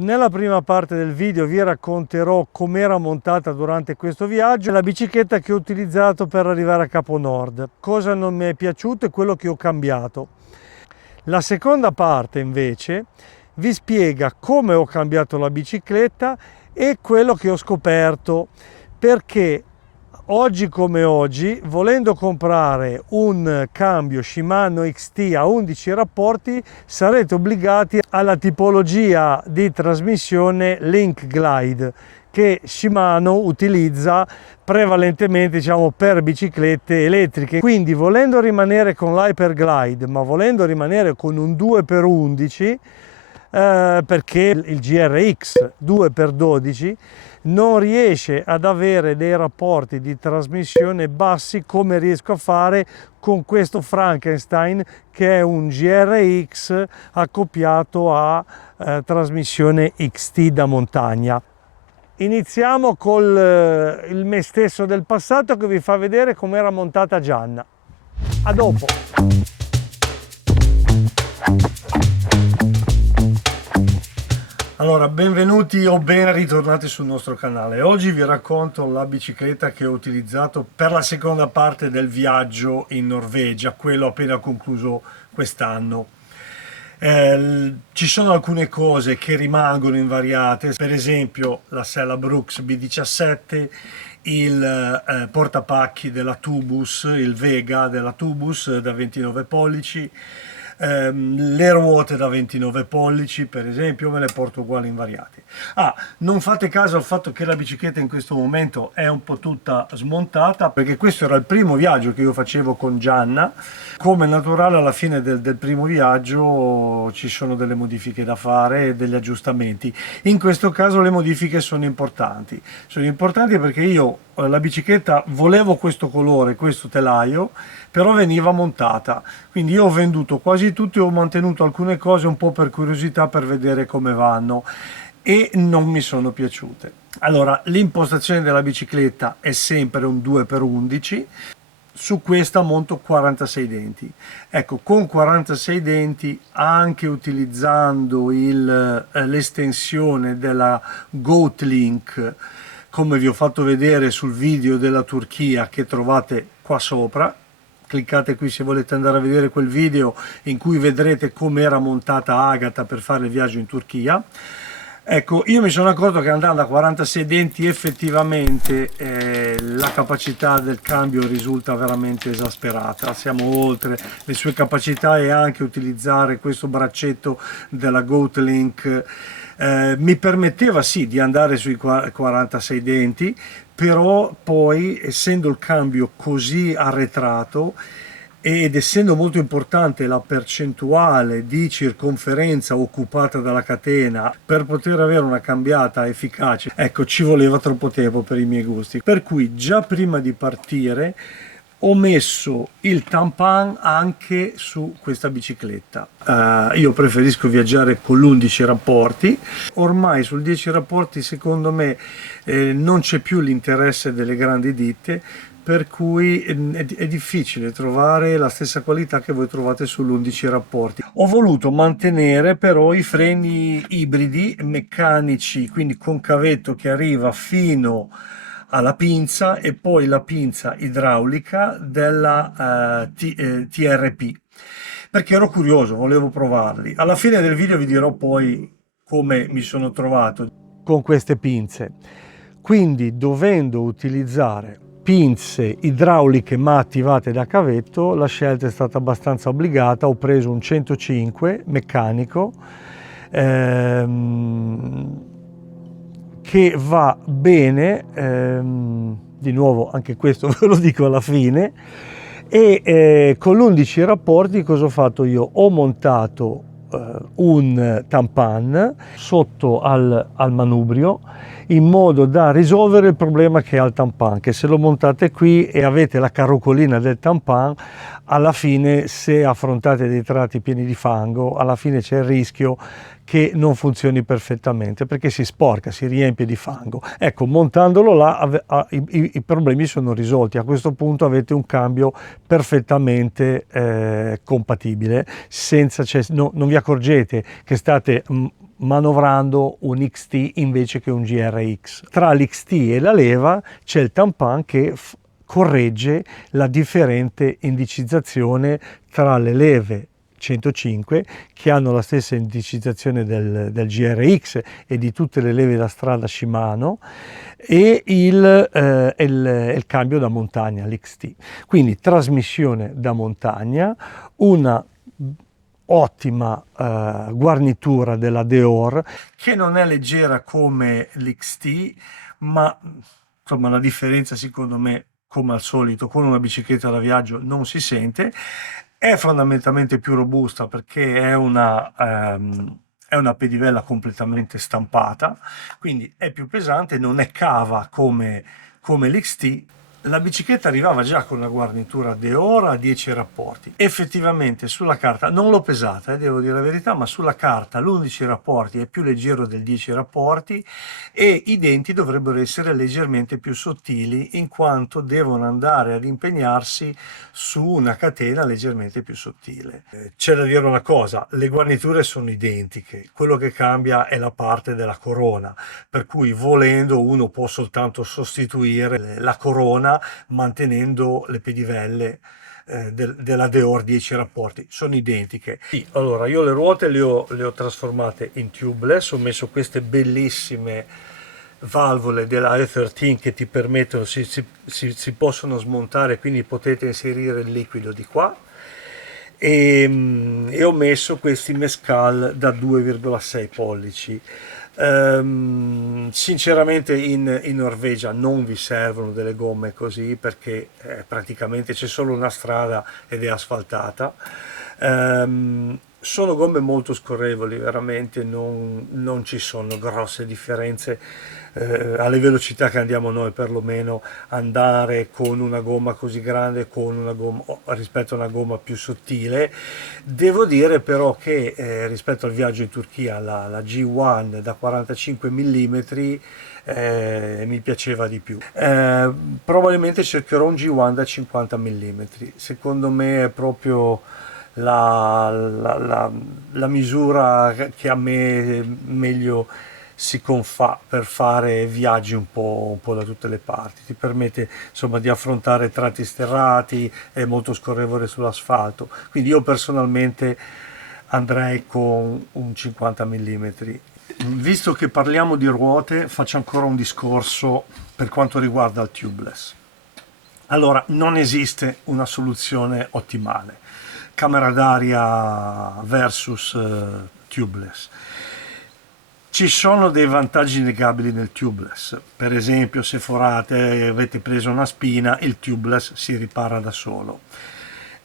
Nella prima parte del video vi racconterò com'era montata durante questo viaggio la bicicletta che ho utilizzato per arrivare a Capo Nord, cosa non mi è piaciuto e quello che ho cambiato. La seconda parte invece vi spiega come ho cambiato la bicicletta e quello che ho scoperto, perché oggi come oggi, volendo comprare un cambio Shimano XT a 11 rapporti, sarete obbligati alla tipologia di trasmissione Link Glide che Shimano utilizza prevalentemente, diciamo, per biciclette elettriche. Quindi, volendo rimanere con l'Hyperglide, ma volendo rimanere con un 2x11, perché il GRX 2x12 non riesce ad avere dei rapporti di trasmissione bassi come riesco a fare con questo Frankenstein, che è un GRX accoppiato a trasmissione XT da montagna. Iniziamo col il me stesso del passato che vi fa vedere com'era montata Gianna. A dopo! Allora, benvenuti o ben ritornati sul nostro canale. Oggi vi racconto la bicicletta che ho utilizzato per la seconda parte del viaggio in Norvegia, quello appena concluso quest'anno. Ci sono alcune cose che rimangono invariate, per esempio la sella Brooks B17, il portapacchi della Tubus, il Vega della Tubus da 29 pollici, le ruote da 29 pollici per esempio me le porto uguali invariate. Non fate caso al fatto che la bicicletta in questo momento è un po' tutta smontata, perché questo era il primo viaggio che io facevo con Gianna. Come naturale, alla fine del primo viaggio ci sono delle modifiche da fare e degli aggiustamenti. In questo caso le modifiche sono importanti perché io la bicicletta volevo questo colore, questo telaio, però veniva montata, quindi io ho venduto quasi tutto e ho mantenuto alcune cose un po' per curiosità, per vedere come vanno, e non mi sono piaciute. Allora, l'impostazione della bicicletta è sempre un 2x11, su questa monto 46 denti. Ecco, con 46 denti, anche utilizzando l'estensione della Goatlink, come vi ho fatto vedere sul video della Turchia che trovate qua sopra, cliccate qui se volete andare a vedere quel video in cui vedrete come era montata Agata per fare il viaggio in Turchia. Ecco, io mi sono accorto che andando a 46 denti effettivamente la capacità del cambio risulta veramente esasperata, siamo oltre le sue capacità, e anche utilizzare questo braccetto della Goatlink mi permetteva sì di andare sui 46 denti, però poi, essendo il cambio così arretrato ed essendo molto importante la percentuale di circonferenza occupata dalla catena per poter avere una cambiata efficace, ecco, ci voleva troppo tempo per i miei gusti, per cui già prima di partire ho messo il tampan anche su questa bicicletta. Io preferisco viaggiare con l'11 rapporti, ormai sul 10 rapporti secondo me non c'è più l'interesse delle grandi ditte, per cui è difficile trovare la stessa qualità che voi trovate sull'11 rapporti. Ho voluto mantenere però i freni ibridi meccanici, quindi con cavetto che arriva fino alla pinza, e poi la pinza idraulica della TRP, perché ero curioso, volevo provarli. Alla fine del video vi dirò poi come mi sono trovato con queste pinze. Quindi, dovendo utilizzare pinze idrauliche ma attivate da cavetto, la scelta è stata abbastanza obbligata. Ho preso un 105 meccanico che va bene, di nuovo anche questo ve lo dico alla fine, e con l'11 rapporti cosa ho fatto io? Ho montato un tampan sotto al manubrio, in modo da risolvere il problema che ha il tampan, che se lo montate qui e avete la carrocolina del tampan, alla fine, se affrontate dei tratti pieni di fango, alla fine c'è il rischio che non funzioni perfettamente, perché si sporca, si riempie di fango. Ecco, montandolo là i problemi sono risolti. A questo punto avete un cambio perfettamente compatibile, senza non vi accorgete che state manovrando un XT invece che un GRX. Tra l'XT e la leva c'è il tampon che corregge la differente indicizzazione tra le leve 105 che hanno la stessa indicizzazione del GRX e di tutte le leve da strada Shimano e il cambio da montagna, l'XT. Quindi trasmissione da montagna, una ottima guarnitura della Deor che non è leggera come l'XT, ma insomma la differenza secondo me, come al solito con una bicicletta da viaggio, non si sente. È fondamentalmente più robusta perché è una pedivella completamente stampata, quindi è più pesante, non è cava come l'XT. La bicicletta arrivava già con la guarnitura Deor a 10 rapporti. Effettivamente sulla carta, non l'ho pesata, devo dire la verità, ma sulla carta l'11 rapporti è più leggero del 10 rapporti e i denti dovrebbero essere leggermente più sottili in quanto devono andare ad impegnarsi su una catena leggermente più sottile. C'è da dire una cosa, le guarniture sono identiche, quello che cambia è la parte della corona, per cui volendo uno può soltanto sostituire la corona mantenendo le pedivelle della Deor 10 rapporti, sono identiche. Sì, allora io le ruote le ho trasformate in tubeless, ho messo queste bellissime valvole della E13 che ti permettono, si possono smontare, quindi potete inserire il liquido di qua e ho messo questi mescal da 2,6 pollici. Sinceramente in Norvegia non vi servono delle gomme così perché praticamente c'è solo una strada ed è asfaltata. Sono gomme molto scorrevoli, veramente non ci sono grosse differenze alle velocità che andiamo noi, perlomeno andare con una gomma così grande rispetto a una gomma più sottile. Devo dire però che rispetto al viaggio in Turchia la G1 da 45 mm mi piaceva di più. Probabilmente cercherò un G1 da 50 mm, secondo me è proprio la misura che a me meglio si confà per fare viaggi un po' da tutte le parti, ti permette insomma di affrontare tratti sterrati, è molto scorrevole sull'asfalto, quindi io personalmente andrei con un 50 mm. Visto che parliamo di ruote, faccio ancora un discorso per quanto riguarda il tubeless. Allora, non esiste una soluzione ottimale, camera d'aria versus tubeless. Ci sono dei vantaggi innegabili nel tubeless, per esempio se forate e avete preso una spina, il tubeless si ripara da solo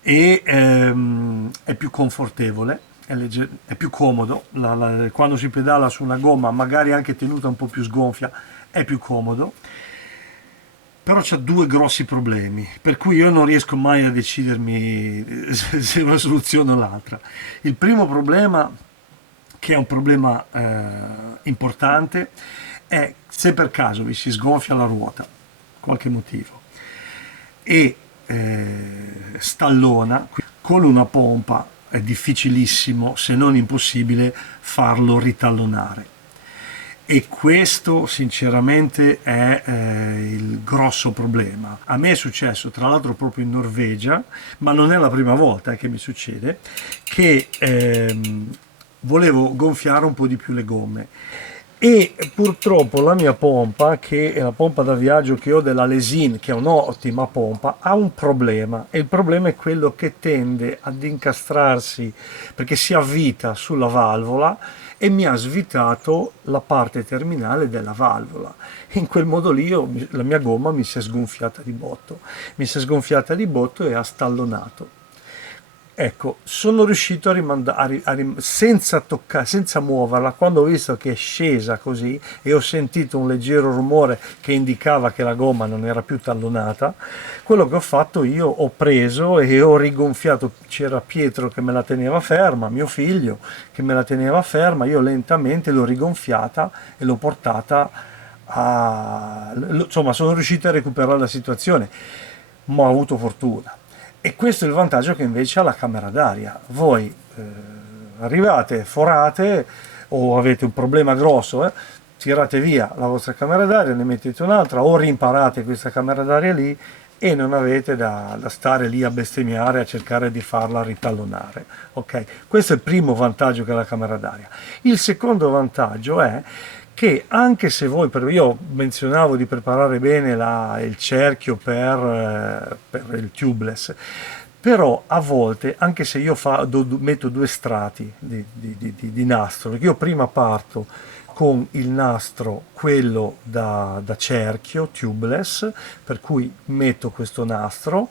e è più confortevole, è più comodo, quando si pedala su una gomma magari anche tenuta un po' più sgonfia è più comodo, però c'ha due grossi problemi, per cui io non riesco mai a decidermi se una soluzione o l'altra. Il primo problema, che è un problema importante, è se per caso vi si sgonfia la ruota, qualche motivo, e stallona, con una pompa è difficilissimo, se non impossibile, farlo ritallonare. E questo sinceramente è il grosso problema. A me è successo tra l'altro proprio in Norvegia, ma non è la prima volta che mi succede, che volevo gonfiare un po' di più le gomme e purtroppo la mia pompa, che è la pompa da viaggio che ho della Lesin, che è un'ottima pompa, ha un problema, e il problema è quello che tende ad incastrarsi perché si avvita sulla valvola e mi ha svitato la parte terminale della valvola. In quel modo lì la mia gomma mi si è sgonfiata di botto e ha stallonato. Ecco, sono riuscito senza toccare, senza muoverla, quando ho visto che è scesa così e ho sentito un leggero rumore che indicava che la gomma non era più tallonata, quello che ho fatto io ho preso e ho rigonfiato, c'era Pietro che me la teneva ferma, mio figlio che me la teneva ferma, io lentamente l'ho rigonfiata e l'ho portata insomma sono riuscito a recuperare la situazione, ma ho avuto fortuna. E questo è il vantaggio che invece ha la camera d'aria. Voi arrivate, forate, o avete un problema grosso, tirate via la vostra camera d'aria, ne mettete un'altra o rimparate questa camera d'aria lì e non avete da stare lì a bestemmiare, a cercare di farla ritallonare. Ok? Questo è il primo vantaggio che ha la camera d'aria. Il secondo vantaggio è che anche se voi, io menzionavo di preparare bene il cerchio per il tubeless, però a volte, anche se io metto due strati di nastro, io prima parto con il nastro, quello da cerchio, tubeless, per cui metto questo nastro,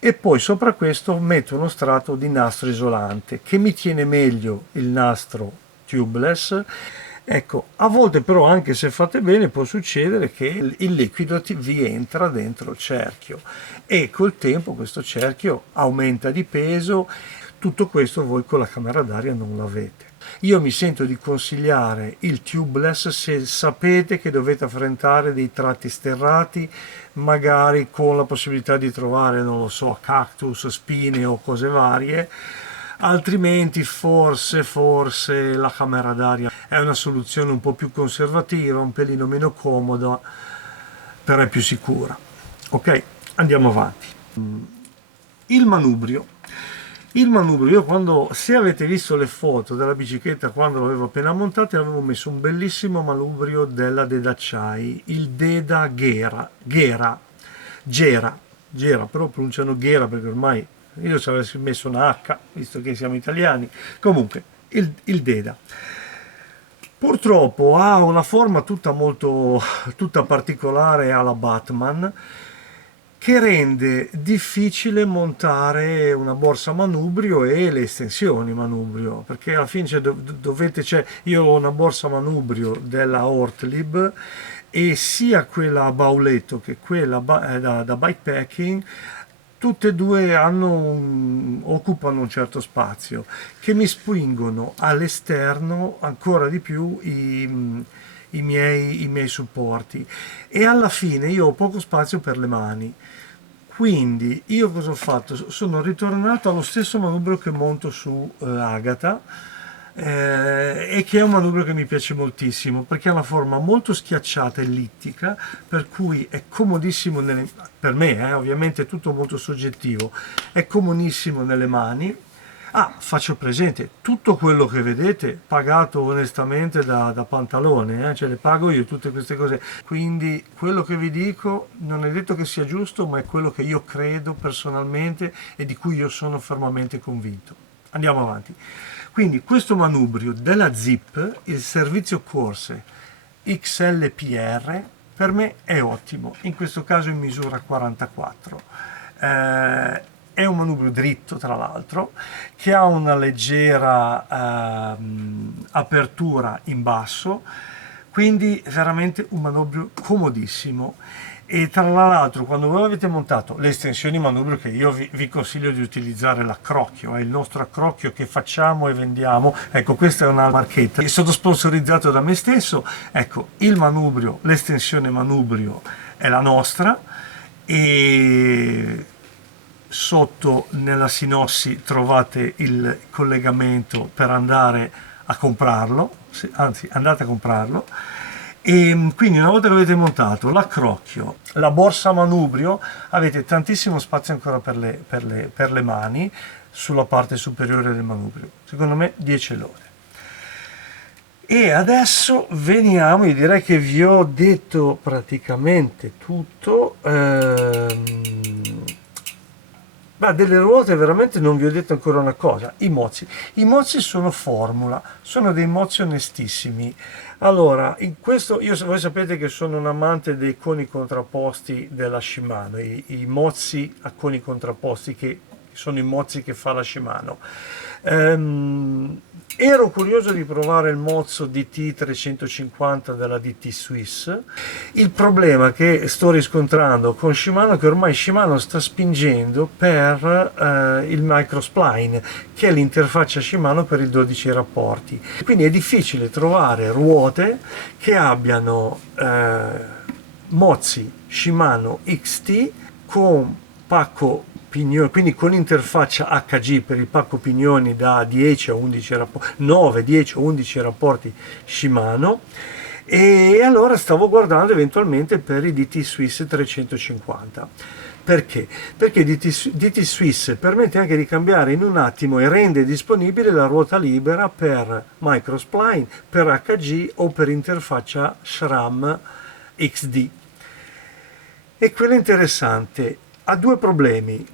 e poi sopra questo metto uno strato di nastro isolante, che mi tiene meglio il nastro tubeless. Ecco, a volte però, anche se fate bene, può succedere che il liquido vi entra dentro il cerchio e col tempo questo cerchio aumenta di peso. Tutto questo voi con la camera d'aria non l'avete. Io mi sento di consigliare il tubeless se sapete che dovete affrontare dei tratti sterrati, magari con la possibilità di trovare, non lo so, cactus, spine o cose varie. Altrimenti forse la camera d'aria è una soluzione un po' più conservativa, un pelino meno comoda, però è più sicura. Ok, andiamo avanti. Il manubrio. Il manubrio, se avete visto le foto della bicicletta quando l'avevo appena montata, avevo messo un bellissimo manubrio della Dedacciai, il Deda Gera, però pronunciano Ghera perché ormai io ci avessi messo una H, visto che siamo italiani. Comunque, il Deda. Purtroppo ha una forma tutta particolare alla Batman, che rende difficile montare una borsa manubrio e le estensioni manubrio, perché alla fine io ho una borsa manubrio della Ortlieb e sia quella a bauletto che quella da bikepacking, tutte e due occupano un certo spazio, che mi spingono all'esterno ancora di più i miei supporti, e alla fine io ho poco spazio per le mani. Quindi io cosa ho fatto? Sono ritornato allo stesso manubrio che monto su Agata, e che è un manubrio che mi piace moltissimo perché ha una forma molto schiacciata, ellittica, per cui è comodissimo per me, ovviamente è tutto molto soggettivo, è comodissimo nelle mani. Faccio presente, tutto quello che vedete pagato onestamente da Pantalone, ce le pago io tutte queste cose, quindi quello che vi dico non è detto che sia giusto, ma è quello che io credo personalmente e di cui io sono fermamente convinto. Andiamo avanti. Quindi questo manubrio della Zip, il servizio corse XLPR, per me è ottimo, in questo caso in misura 44. È un manubrio dritto, tra l'altro, che ha una leggera apertura in basso, quindi veramente un manubrio comodissimo. E tra l'altro, quando voi avete montato le estensioni manubrio, che io vi consiglio di utilizzare l'accrocchio, è il nostro accrocchio che facciamo e vendiamo, ecco, questa è una marchetta, è stato sponsorizzato da me stesso. Ecco, il manubrio, l'estensione manubrio è la nostra, e sotto nella sinossi trovate il collegamento per andare a comprarlo, anzi andate a comprarlo. E quindi una volta che avete montato l'accrocchio, la borsa manubrio, avete tantissimo spazio ancora per le mani sulla parte superiore del manubrio. Secondo me 10 lode. E adesso veniamo, io direi che vi ho detto praticamente tutto. Delle ruote veramente non vi ho detto ancora una cosa. I mozzi sono Formula, sono dei mozzi onestissimi. Allora, voi sapete che sono un amante dei coni contrapposti della Shimano, i mozzi a coni contrapposti, che sono i mozzi che fa la Shimano. Ero curioso di provare il mozzo DT 350 della DT Swiss. Il problema che sto riscontrando con Shimano è che ormai Shimano sta spingendo per il microspline, che è l'interfaccia Shimano per il 12 rapporti. Quindi è difficile trovare ruote che abbiano mozzi Shimano XT con pacco pignoni, quindi con interfaccia HG per il pacco pignoni da 10 a 11 rapporti, 9, 10 o 11 rapporti Shimano. E allora stavo guardando eventualmente per i DT Swiss 350. Perché? Perché DT Swiss permette anche di cambiare in un attimo e rende disponibile la ruota libera per microspline, per HG o per interfaccia SRAM XD. E quella interessante ha due problemi: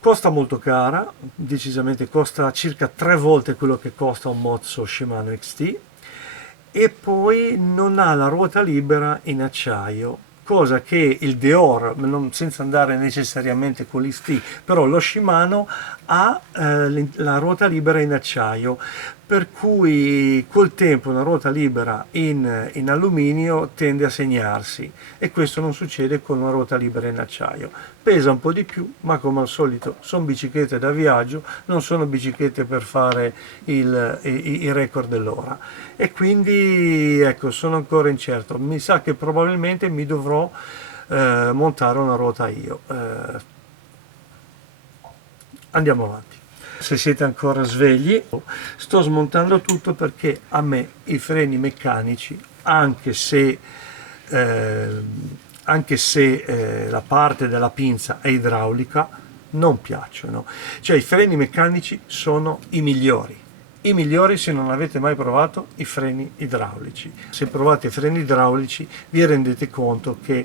costa molto cara, decisamente costa circa 3 volte quello che costa un mozzo Shimano XT, e poi non ha la ruota libera in acciaio, cosa che il Deore, senza andare necessariamente con l'XT, però lo Shimano ha la ruota libera in acciaio, per cui col tempo una ruota libera in alluminio tende a segnarsi, e questo non succede con una ruota libera in acciaio. Pesa un po' di più, ma come al solito sono biciclette da viaggio, non sono biciclette per fare i record dell'ora, e quindi ecco, sono ancora incerto. Mi sa che probabilmente mi dovrò montare una ruota io. Andiamo avanti. Se siete ancora svegli, sto smontando tutto perché a me i freni meccanici, anche se la parte della pinza è idraulica, non piacciono. Cioè, i freni meccanici sono i migliori. I migliori se non avete mai provato i freni idraulici. Se provate i freni idraulici vi rendete conto che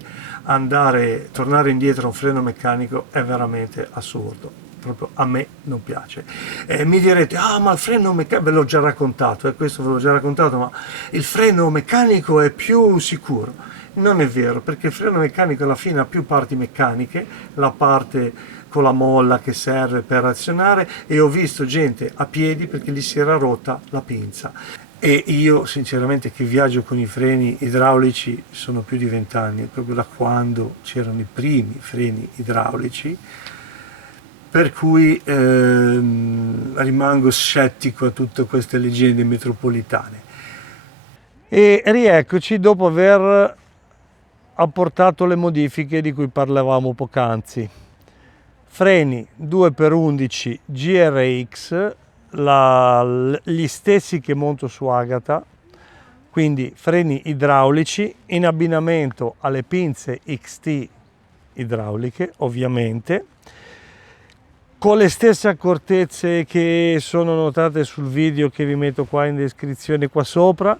tornare indietro a un freno meccanico è veramente assurdo. Proprio a me non piace. Mi direte, ma il freno meccanico, ve l'ho già raccontato, questo ve l'ho già raccontato, ma il freno meccanico è più sicuro. Non è vero, perché il freno meccanico alla fine ha più parti meccaniche, la parte con la molla che serve per azionare, e ho visto gente a piedi perché gli si era rotta la pinza. E io sinceramente, che viaggio con i freni idraulici sono più di 20 anni, proprio da quando c'erano i primi freni idraulici, per cui rimango scettico a tutte queste leggende metropolitane. E rieccoci dopo aver apportato le modifiche di cui parlavamo poc'anzi. Freni 2x11 GRX, gli stessi che monto su Agata, quindi freni idraulici in abbinamento alle pinze XT idrauliche, ovviamente, con le stesse accortezze che sono notate sul video che vi metto qua in descrizione qua sopra,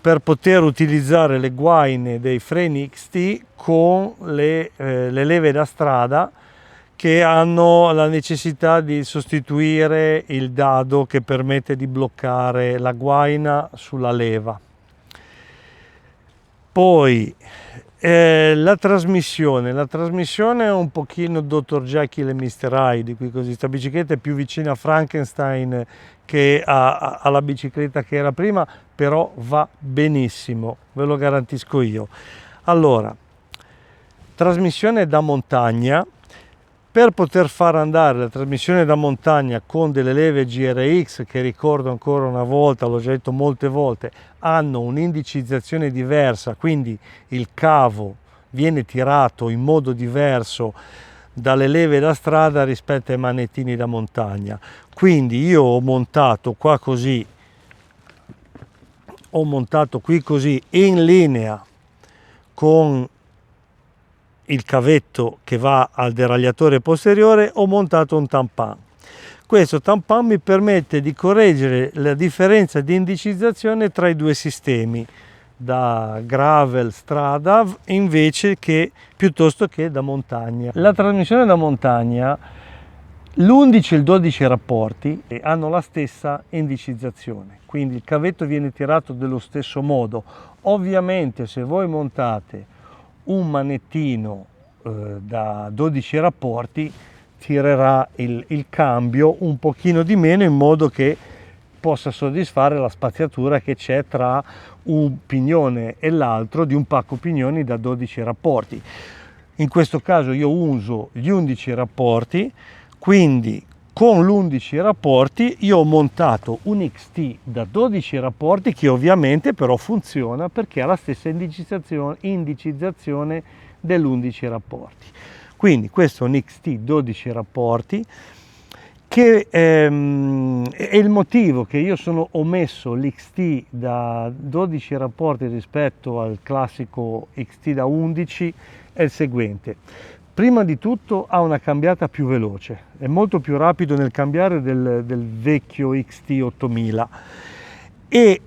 per poter utilizzare le guaine dei freni XT con le leve da strada, che hanno la necessità di sostituire il dado che permette di bloccare la guaina sulla leva. Poi la trasmissione è un pochino Dr. Jekyll e Mr. Hyde, qui così. Sta bicicletta è più vicina a Frankenstein che alla bicicletta che era prima, però va benissimo, ve lo garantisco io. Allora, trasmissione da montagna. Per poter far andare la trasmissione da montagna con delle leve GRX, che ricordo ancora una volta, l'ho già detto molte volte, hanno un'indicizzazione diversa, quindi il cavo viene tirato in modo diverso dalle leve da strada rispetto ai manettini da montagna. Quindi io ho montato qua così, ho montato qui così in linea con il cavetto che va al deragliatore posteriore, ho montato un tampon. Questo tampon mi permette di correggere la differenza di indicizzazione tra i due sistemi, da gravel strada invece che piuttosto che da montagna. La trasmissione da montagna, l'11 e il 12 rapporti hanno la stessa indicizzazione, quindi il cavetto viene tirato dello stesso modo. Ovviamente se voi montate un manettino da 12 rapporti tirerà il cambio un pochino di meno, in modo che possa soddisfare la spaziatura che c'è tra un pignone e l'altro di un pacco pignoni da 12 rapporti. In questo caso io uso gli 11 rapporti, quindi con l'11 rapporti io ho montato un XT da 12 rapporti, che ovviamente però funziona perché ha la stessa indicizzazione dell'11 rapporti. Quindi questo è un XT 12 rapporti, che è il motivo che io ho messo l'XT da 12 rapporti rispetto al classico XT da 11 è il seguente. Prima di tutto ha una cambiata più veloce, è molto più rapido nel cambiare del vecchio XT 8000, e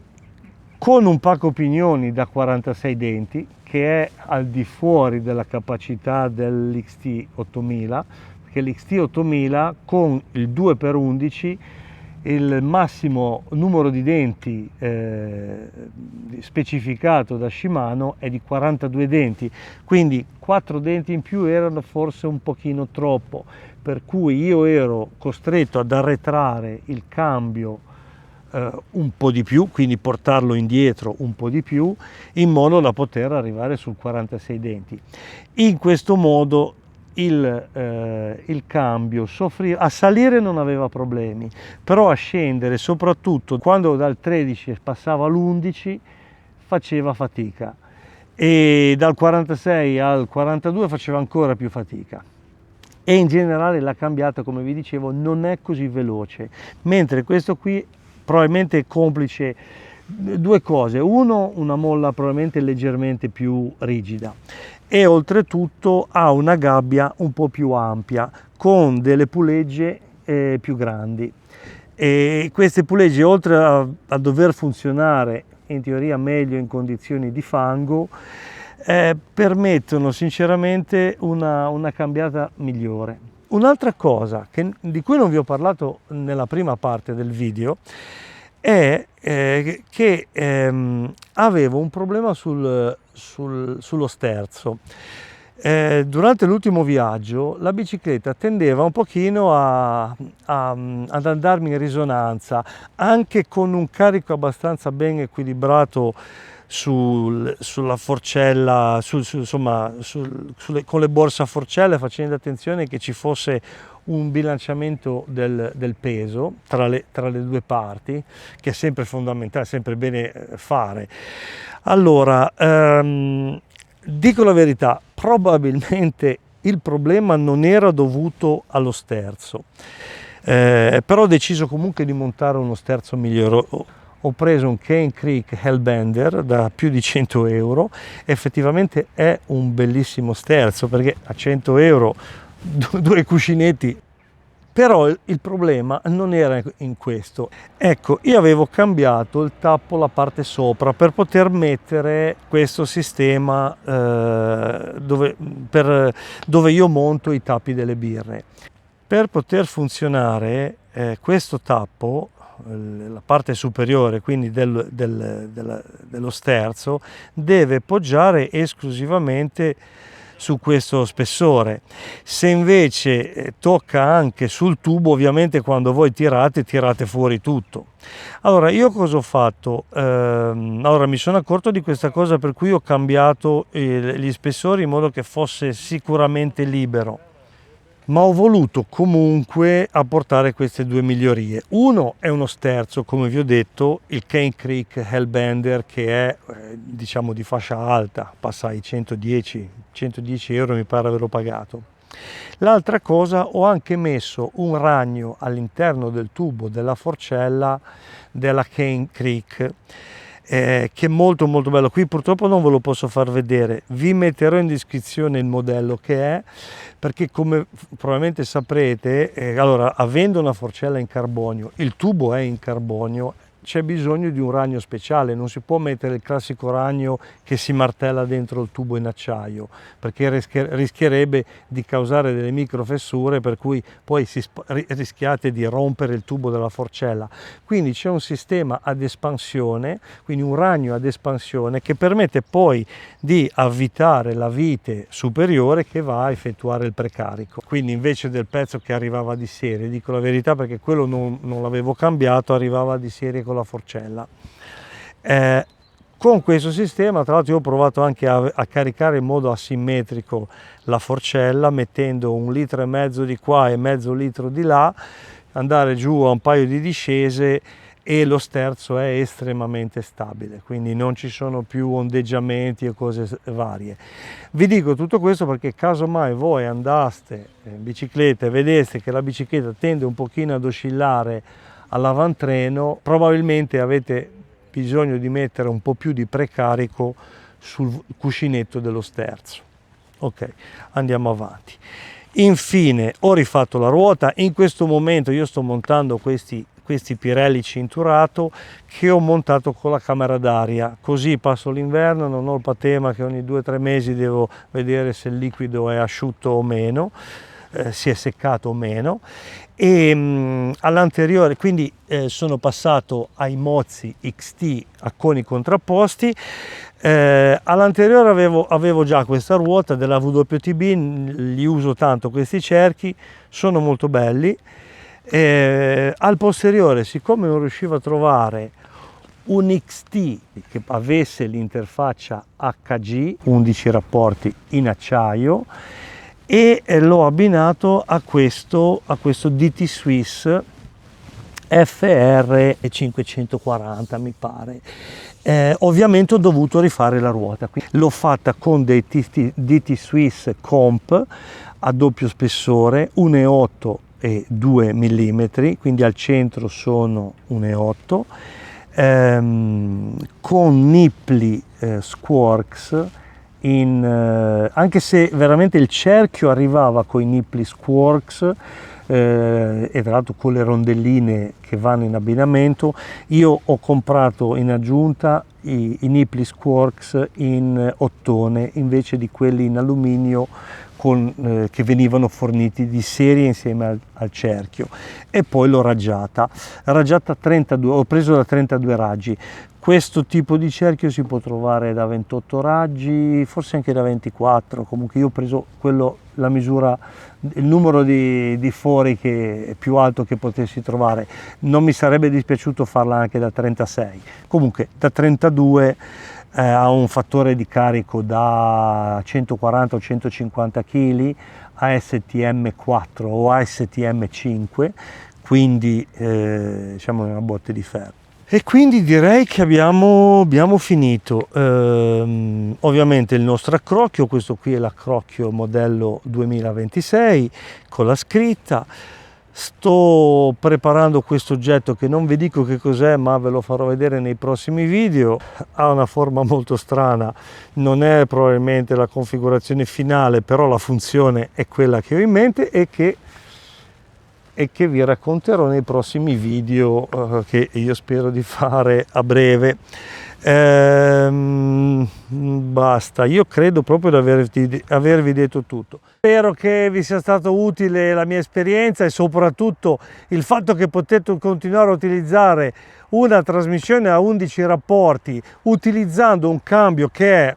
con un pacco pignoni da 46 denti, che è al di fuori della capacità dell'XT 8000, perché l'XT 8000 con il 2x11 il massimo numero di denti specificato da Shimano è di 42 denti, quindi 4 denti in più erano forse un pochino troppo, per cui io ero costretto ad arretrare il cambio un po' di più, quindi portarlo indietro un po' di più, in modo da poter arrivare sul 46 denti. In questo modo il cambio a salire non aveva problemi, però a scendere, soprattutto quando dal 13 passava all'11, faceva fatica, e dal 46 al 42 faceva ancora più fatica. E in generale la cambiata, come vi dicevo, non è così veloce, mentre questo qui probabilmente è complice due cose: uno, una molla probabilmente leggermente più rigida, e oltretutto ha una gabbia un po' più ampia con delle pulegge più grandi, e queste pulegge, oltre a dover funzionare in teoria meglio in condizioni di fango, permettono sinceramente una cambiata migliore. Un'altra cosa di cui non vi ho parlato nella prima parte del video è che avevo un problema sullo sterzo. Durante l'ultimo viaggio la bicicletta tendeva un pochino ad andarmi in risonanza, anche con un carico abbastanza ben equilibrato sulla forcella, con le borse a forcella, facendo attenzione che ci fosse un bilanciamento del peso tra le due parti, che è sempre fondamentale, è sempre bene fare. Allora, dico la verità, probabilmente il problema non era dovuto allo sterzo, però ho deciso comunque di montare uno sterzo migliore. Ho preso un Cane Creek Hellbender da più di 100 euro, effettivamente è un bellissimo sterzo, perché a 100 euro due cuscinetti. Però il problema non era in questo. Ecco, io avevo cambiato il tappo, la parte sopra, per poter mettere questo sistema dove io monto i tappi delle birre. Per poter funzionare questo tappo, la parte superiore, quindi dello sterzo, deve poggiare esclusivamente su questo spessore. Se invece tocca anche sul tubo, ovviamente quando voi tirate fuori tutto. Allora io cosa ho fatto? Allora mi sono accorto di questa cosa, per cui ho cambiato gli spessori in modo che fosse sicuramente libero, ma ho voluto comunque apportare queste due migliorie. Uno è uno sterzo, come vi ho detto, il Cane Creek Hellbender, che è diciamo di fascia alta, passa ai 110 euro mi pare averlo pagato. L'altra cosa, ho anche messo un ragno all'interno del tubo della forcella della Cane Creek, che è molto molto bello. Qui purtroppo non ve lo posso far vedere, vi metterò in descrizione il modello che è, perché come probabilmente saprete, allora, avendo una forcella in carbonio, il tubo è in carbonio, c'è bisogno di un ragno speciale, non si può mettere il classico ragno che si martella dentro il tubo in acciaio, perché rischierebbe di causare delle microfessure, per cui poi rischiate di rompere il tubo della forcella. Quindi c'è un sistema ad espansione, quindi un ragno ad espansione, che permette poi di avvitare la vite superiore che va a effettuare il precarico. Quindi invece del pezzo che arrivava di serie, dico la verità perché quello non l'avevo cambiato, arrivava di serie con la forcella. Con questo sistema, tra l'altro, io ho provato anche a caricare in modo asimmetrico la forcella, mettendo 1,5 litri di qua e mezzo litro di là, andare giù a un paio di discese e lo sterzo è estremamente stabile, quindi non ci sono più ondeggiamenti e cose varie. Vi dico tutto questo perché casomai voi andaste in bicicletta e vedeste che la bicicletta tende un pochino ad oscillare all'avantreno, probabilmente avete bisogno di mettere un po' più di precarico sul cuscinetto dello sterzo. Ok, andiamo avanti. Infine ho rifatto la ruota. In questo momento io sto montando questi Pirelli cinturato che ho montato con la camera d'aria, così passo l'inverno, non ho il patema che ogni 2 o 3 mesi devo vedere se il liquido è asciutto o meno, si è seccato o meno. E all'anteriore quindi sono passato ai Mozzi XT a coni contrapposti. All'anteriore avevo già questa ruota della WTB, li uso tanto questi cerchi, sono molto belli. Al posteriore, siccome non riuscivo a trovare un XT che avesse l'interfaccia HG, 11 rapporti in acciaio, e l'ho abbinato a questo DT Swiss FR 540 mi pare. Ovviamente ho dovuto rifare la ruota, l'ho fatta con dei DT Swiss Comp a doppio spessore, 1,8 e 2 mm, quindi al centro sono 1,8, con nippli Squarks, anche se veramente il cerchio arrivava con i nippli Squarks, e tra l'altro con le rondelline che vanno in abbinamento. Io ho comprato in aggiunta i nippli Squarks in ottone invece di quelli in alluminio che venivano forniti di serie insieme al cerchio, e poi l'ho raggiata 32, ho preso da 32 raggi. Questo tipo di cerchio si può trovare da 28 raggi, forse anche da 24, comunque io ho preso la misura, il numero di fori che è più alto che potessi trovare. Non mi sarebbe dispiaciuto farla anche da 36, comunque da 32 ha un fattore di carico da 140 o 150 kg, ASTM 4 o ASTM 5, quindi diciamo una botte di ferro. E quindi direi che abbiamo finito. Ovviamente il nostro accrocchio, questo qui è l'accrocchio modello 2026 con la scritta. Sto preparando questo oggetto che non vi dico che cos'è, ma ve lo farò vedere nei prossimi video. Ha una forma molto strana, non è probabilmente la configurazione finale, però la funzione è quella che ho in mente e che vi racconterò nei prossimi video che io spero di fare a breve. Basta, io credo proprio di avervi detto tutto. Spero che vi sia stato utile la mia esperienza e soprattutto il fatto che potete continuare a utilizzare una trasmissione a 11 rapporti utilizzando un cambio che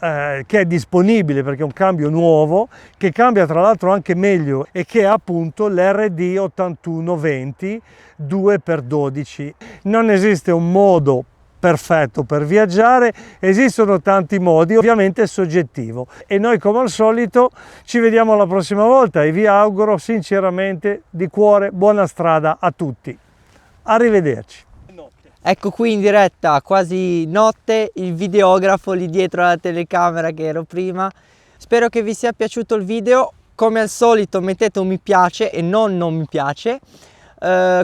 è disponibile, perché è un cambio nuovo che cambia tra l'altro anche meglio e che è appunto l'RD 8120 2x12. Non esiste un modo perfetto per viaggiare, esistono tanti modi, ovviamente è soggettivo, e noi come al solito ci vediamo la prossima volta e vi auguro sinceramente di cuore buona strada a tutti. Arrivederci. Ecco qui in diretta, quasi notte, il videografo lì dietro alla telecamera che ero prima. Spero che vi sia piaciuto il video. Come al solito mettete un mi piace e non mi piace.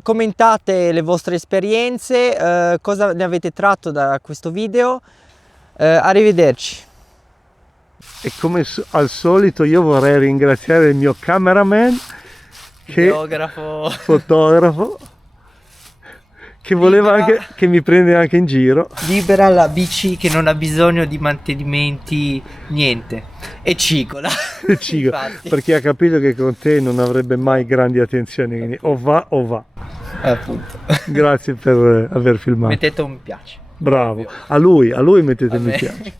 Commentate le vostre esperienze, cosa ne avete tratto da questo video. Arrivederci. E come al solito io vorrei ringraziare il mio cameraman, fotografo, che voleva anche che mi prende anche in giro. Libera la bici che non ha bisogno di mantenimenti, niente, e cicola. Perché ha capito che con te non avrebbe mai grandi attenzioni, quindi o va o va. Appunto. Grazie per aver filmato. Mettete un mi piace. Bravo, a lui mettete mi piace.